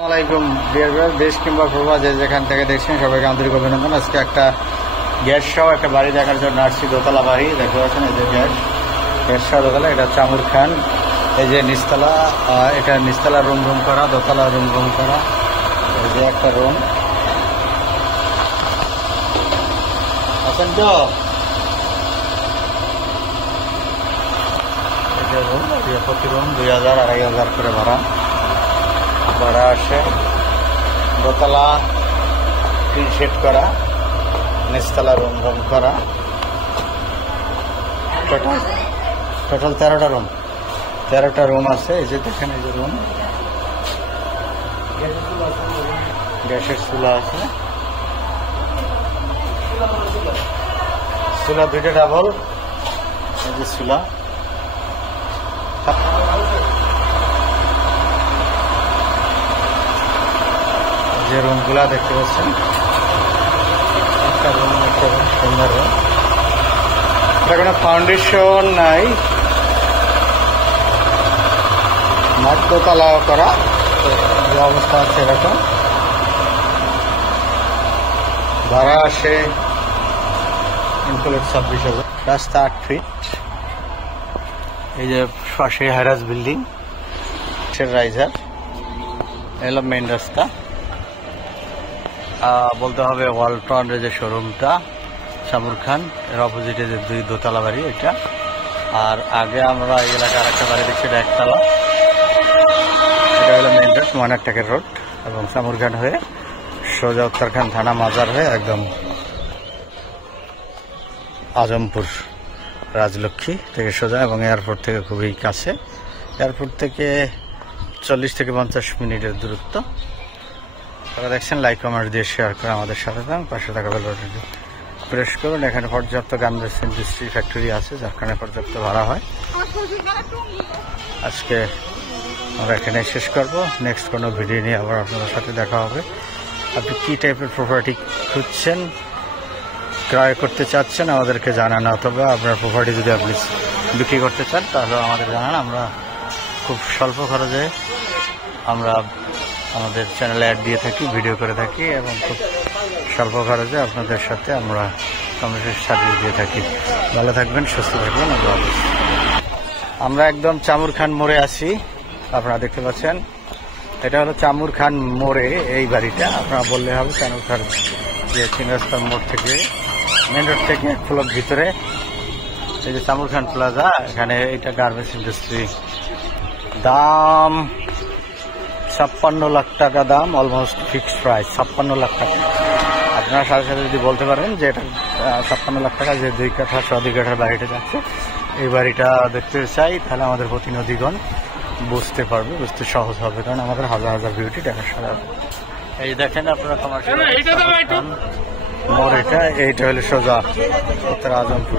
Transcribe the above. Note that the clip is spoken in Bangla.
আসসালামাইকুম ডিয়ার ভিউয়ার, দেশ কিংবা প্রবাস যেখান থেকে দেখছেন সবাইকে আন্তরিক অভিনন্দন। আজকে একটা গ্যাস সহ একটা বাড়ি দেখার জন্য আসছি, দোতলা বাড়ি দেখতে পাচ্ছেন। এই যে গ্যাস সহ দোতলা, এটা চামুর খান। এই যে নিচতলা, এটা নিচতলা রুম করা, দোতলা রুম করা। এই যে একটা রুম আছেন তো, এই যে রুম, প্রতি রুম 2000-2500 করে ভাড়া আসে। দোতলা টিন শেড করা, নিচতলা রুম করা। টোটাল 13টা রুম আছে। এই যে দেখেন, এই যে রুম, গ্যাসের চুলা আছে, চুলা দুইটা ডাবল। এই যে চুলা, যে রুমগুলা দেখতে পাচ্ছেন, একটা রুম সুন্দর রুম। এটা কোনো ফাউন্ডেশন নাই, দোতলা করা, যে অবস্থা আছে এরকম। ভাড়া আসে ইনক্লুড 26,000। রাস্তা 8 ফিট। এই যে পাশে হাইরাজ বিল্ডিং, রাইজার, এলো মেইন রাস্তা। বলতে হবে ওয়ালটনের যে শোরুমটা চামুর খান, এর অপোজিটে যে 2 দোতলা বাড়ি এটা। আর আগে আমরা এই এলাকার একটা বাড়ি দেখছি, এটা একতলা। এটা হলো মেইন রোড, ময়নারটাকের রোড, এবং চামুর খান হয়ে সোজা উত্তরখান থানা মাজার হয়ে একদম আজমপুর রাজলক্ষ্মী থেকে সোজা, এবং এয়ারপোর্ট থেকে খুবই কাছে। এয়ারপোর্ট থেকে 40 থেকে 50 মিনিটের দূরত্ব। তারা দেখছেন, লাইক কমেন্ট দিয়ে শেয়ার করে আমাদের সাথে থাকুন, পাশে থাকা বেল বাটনটি প্রেস করুন। এখানে পর্যাপ্ত গার্মেন্টস ইন্ডাস্ট্রি ফ্যাক্টরি আছে, যার কারণে পর্যাপ্ত ভাড়া হয়। আজকে আমরা এখানে শেষ করব। নেক্সট কোনো ভিডিও নিয়ে আবার আপনাদের সাথে দেখা হবে। আপনি কী টাইপের প্রপার্টি খুঁজছেন, ক্রয় করতে চাচ্ছেন, আমাদেরকে জানান। অথবা আপনার প্রপার্টি যদি আপনি বিক্রি করতে চান, তাহলে আমাদের জানান। আমরা খুব স্বল্প খরচে আমরা আমাদের চ্যানেলে অ্যাড দিয়ে থাকি, ভিডিও করে থাকি, এবং খুব স্বল্প খরচে আপনাদের সাথে আমরা কমিউনিটি সার্ভিস দিয়ে থাকি। ভালো থাকবেন, সুস্থ থাকবেন। আমরা একদম চামুর খান মোড়ে আছি, আপনারা দেখতে পাচ্ছেন। এটা হলো চামুর খান মোড়ে এই বাড়িটা। আপনারা বললে হবে চামুর খান যে 3 রাস্তার মোড় থেকে, মেন রোড থেকে 1 ফ্লোর ভিতরে। এই যে চামুর খান প্লাজা, এখানে এটা গার্মেন্টস ইন্ডাস্ট্রি। দাম 56 লাখ টাকা দাম, অলমোস্ট ফিক্সড প্রাইস 56 লাখ টাকা। আপনারা সাথে সাথে যদি বলতে পারেন যে এটা 56 লাখ টাকা, যে 2 কাঠা 2 কাঠার বাড়িটা যাচ্ছে, এই বাড়িটা দেখতে চাই, তাহলে আমাদের প্রতিনিধিগণ বুঝতে পারবে, বুঝতে সহজ হবে, কারণ আমাদের হাজার হাজার বিউটি টাকা সারা। এই দেখেন আপনারা মোড়, এইটা হলো সোজা উত্তর আজমপুর।